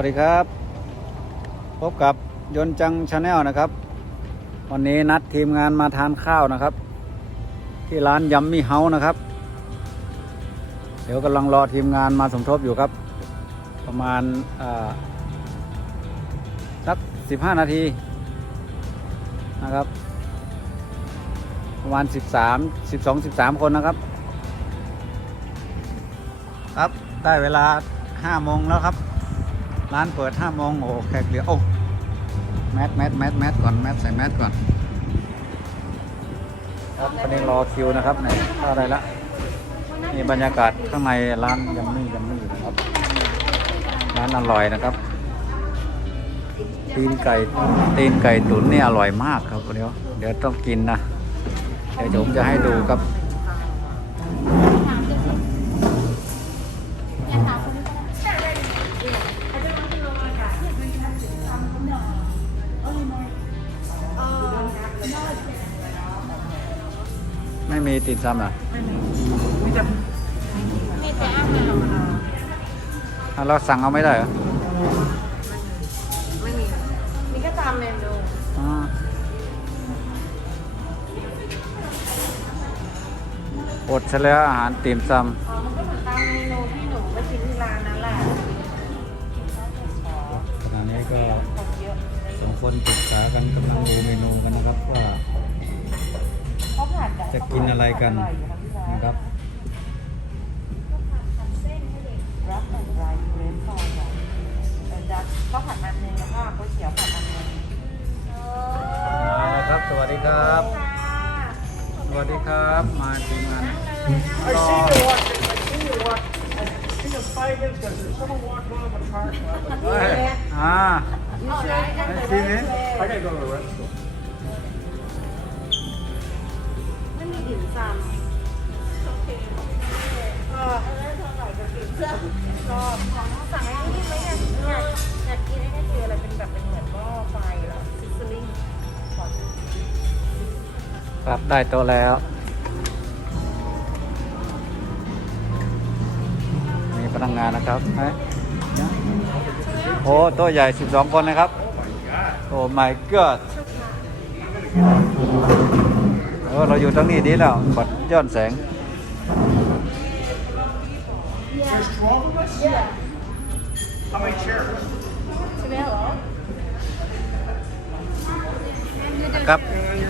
วัสดีครับ พบกับยนจังชาแนลนะครับ วันนี้นัดทีมงานมาทานข้าวนะครับ ที่ร้านยัมมี่เฮาส์นะครับ เดี๋ยวกำลังรอทีมงานมาสมทบอยู่ครับ ประมาณอ่าสัก15นาทีนะครับ ประมาณ13 12 13คนนะครับ ครับได้เวลา5โมงแล้วครับ ร้านเปิด5โมงโอ้แขกเหลือโอ้แมสแมสแมสแมสก่อนแมสใส่แมสก่อน ครับตอนนี้รอคิวนะครับไหนเข้าได้ละนี่บรรยากาศข้างในร้านยัมมี่ยัมมี่นะครับ ร้านอร่อยนะครับ ตีนไก่ตีนไก่ตุ๋นนี่อร่อยมากครับเดี๋ยวเดี๋ยวต้องกินนะ เดี๋ยวผมจะให้ดูครับ มีติดซ้ำเหรอมีแต่อาหารอะเราสั่งเอาไม่ได้เหรอไม่มีนี่ก็ตามเมนูอ่าอดซะแล้วอาหารติ่มซำอ๋อมันก็เหมือนตามเมนูที่หนูไปกินที่ร้านนั่นแหละขณะนี้ก็สองคนปรึกษากันกำลังดูเมนูกันนะครับว่า จะกินอะไรกันอร่อยอยู่นะครับรับแต่ไรเรนซอยอะเออดับข้าวผัดอันหนึงแล้วก็ก๋วยเตี๋ยวผัดอันหนึงครับ สวัสดีครับ สวัสดีครับ มาทีมงาน I see you walking. I see you walking. I see the five inch because มีดิ่มซำเออก็สั่งไอ้นี่ไหมเนี่ยอยากอยากกินไอ้นี่คืออะไรเป็นแบบเป็นเหมือนหม้อไฟเหรอซิสลิงขอครับได้โตะแล้ว มีพนักงานนะครับเฮ้ยโอ้โต๊ะใหญ่ 12 คนนะครับ โอ้ my god เอ อเราอยู่ตรงนี้ดีแล้วบัดย้อนแสง There's 12 of us? Yeah. How many chairs? ครับ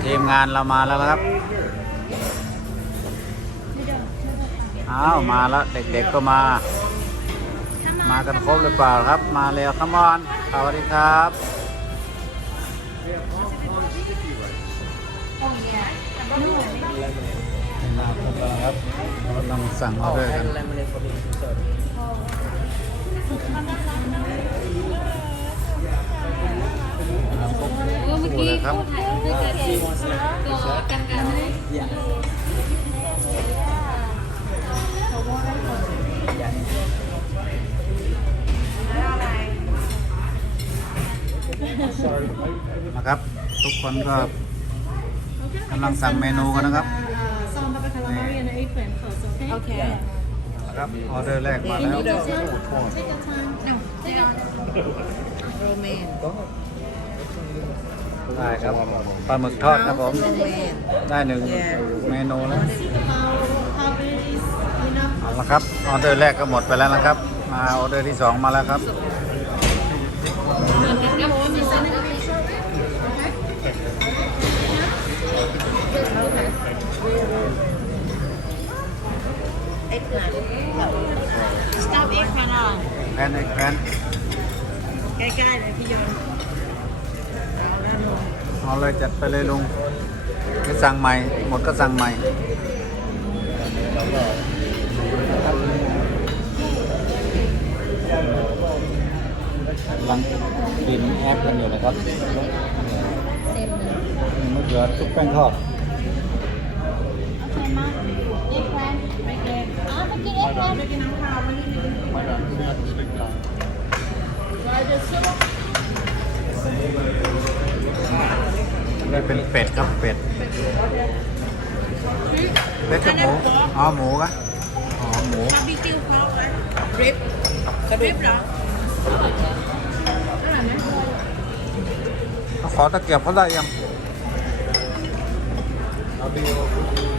ทีมงานเรามาแล้วครับ อ้าวมาแล้วเด็กๆก็มา มากันครบหรือเปล่าครับ มาแล้วคัมออนสวัสดีครับ ลาบกันแล้วครับกำลังสั่งออเดอร์กันเมื่อกี้เขาถ่ายรูปด้วยกันก็กันกันไหมนะครับ ทุกคนก็ กำลังสั่งเมนูกันนะครับโอเคนะครับออเดอร์แรกมาแล้วโรเมนได้ครับปลาหมึกทอดครับผมโรเมนได้หนึ่ง Yeah. เมนูแล้วเอาละครับออเดอร์แรกก็หมดไปแล้วนะครับ มาออเดอร์ที่สองมาแล้วครับเอ็กซ์ สต็อปเอ็กซ์ค่ะน้องแพนอีกแพนใกล้ๆเลยพี่ยนเอาเลยจัดไปเลยลุงจะสั่งใหม่ หมดก็สั่งใหม่กำลังกินแอปกันอยู่นะครับมะเขือซุปแป้งทอด ได้เป็นเป็ดครับเป็ดเป็ดกับหมูอ๋อหมูกะอ๋อหมู บาร์บีคิวเขาไหมริบริบเหรอานไหมขอตะเกียบเขาได้ยังชิมบ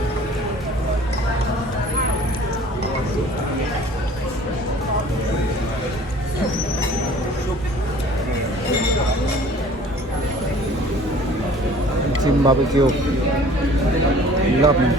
าร์บี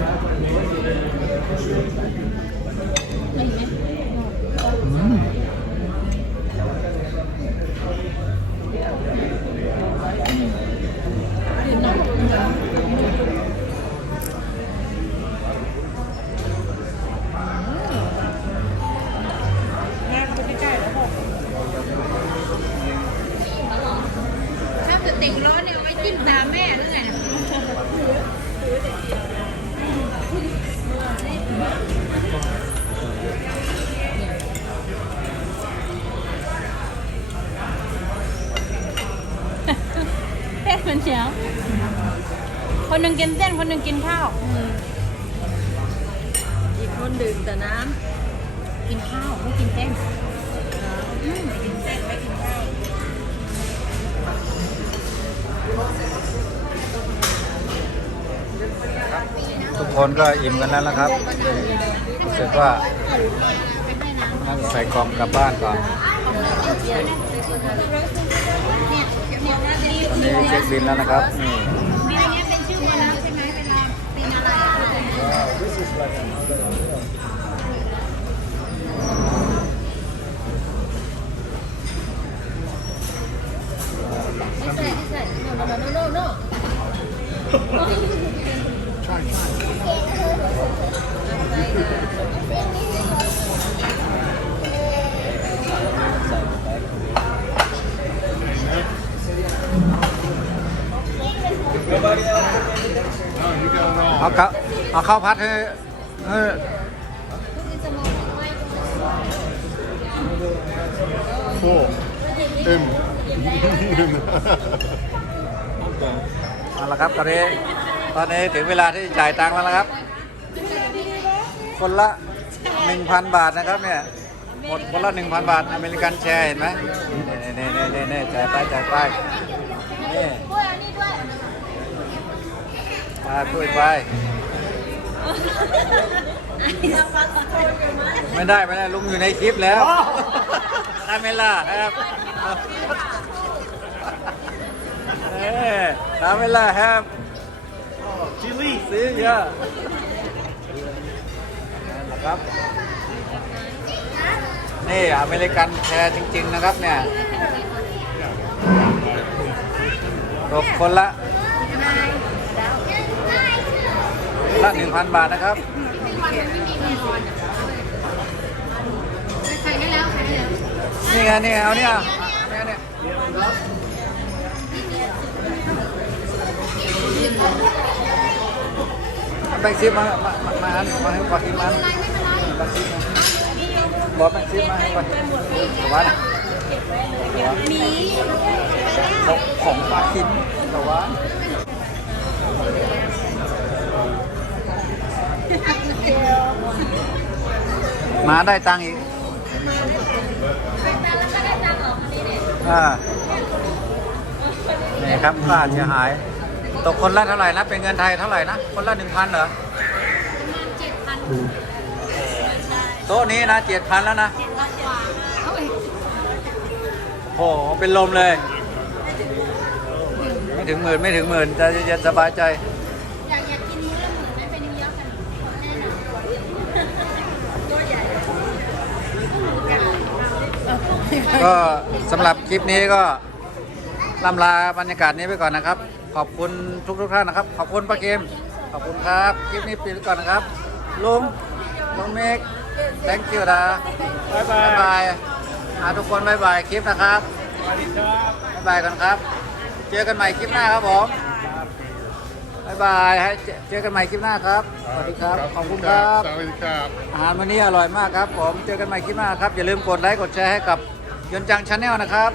ติ่งร้อนเนี่ยเอาไว้จิ้มตาแม่หรือไงเต้นเหมือนเชียวคนหนึ่งกินเส้นคนหนึ่งกินข้าว อีกคนดื่มแต่น้ำกินข้าวไม่กินเส้นอืม ทุกคนก็อิ่มกันแล้วนะครับรู้สึกว่านั่งใส่กล่องกลับบ้านก่อนตอนนี้เช็คบินแล้วนะครับนี่ มีอะไรเงี้ยเป็นชื่อมาแล้วใช่ไหมเป็นอะไรเป็นอะไรอะไม่ใส่ไม่ใส่ no no no no no เอาข้าวเอาข้าวพัดให้ให้ Cool. Um, เอาละครับตอนนี้ตอนนี้ถึงเวลาที่จ่ายตังค์แล้วนะครับ คนละ 1,000 บาทนะครับเนี่ยหมดคนละ 1,000 บาทอเมริกันแชร์เห็นไหมนี่นี่นี่นี่จ่ายไปจ่ายไปนี่ ไปพูดไป ไม่ได้ไม่ได้ลุงอยู่ในคลิปแล้วได้ไหมล่ะครับเอ้ยได้ไหมล่ะครับ Chili. ซื้อเยอะนะครับ นี่อเมริกันแชร์จริง ๆ นะครับเนี่ยตกคนละ ละหนึ่งพันบาทนะครับใส่ให้แล้วใส่ให้แล้วนี่ไงนี่ไงเอาเนี่ยเนี่ยเนี่ยแบงค์ซิปมามามาอันมาให้กว่ากินมันแบงค์ซิปมาบอกแบงค์ซิปมาให้กว่าแต่ว่าน่ะมีของของปลาคินแต่ว่า มาได้ตังค์อีกอ่านี่ครับค่าเสียหาย ตกคนละเท่าไหร่นะ เป็นเงินไทยเท่าไหร่นะ คนละหนึ่งพันเหรอเจ็ดพันโต๊ะนี้นะเจ็ดพันแล้วนะเจ็ดพันกว่าเอ้ยโอ้โหเป็นลมเลย ไม่ถึงหมื่นไม่ถึงหมื่นจะจะสบายใจ อยากอยากกินมื้อละหมื่นไม่เป็นเยอะกันแน่นอนตัวใหญ่ ก็สำหรับคลิปนี้ก็ล่ำลาบรรยากาศนี้ไปก่อนนะครับ ขอบคุณทุกทุกๆท่านนะครับ ขอบคุณป้าเกม ขอบคุณครับ คลิปนี้ปิดไว้ก่อนนะครับ ลุงลุงเมก thank you นะ Bye บ๊าย bye. บายอ่าทุกคนบ๊ายบายคลิปนะครับบ๊ายบายกันครับ เจอกันใหม่คลิปหน้าครับผมบ๊ายบายให้เจเจอกันใหม่คลิปหน้าครับ สวัสดีครับ ขอบคุณครับ สวัสดีครับ อาหารวันนี้อร่อยมากครับผม เจอกันใหม่คลิปหน้าครับ อย่าลืมกดไลค์ กดแชร์ให้กับ ยนจังชาแนลนะครับ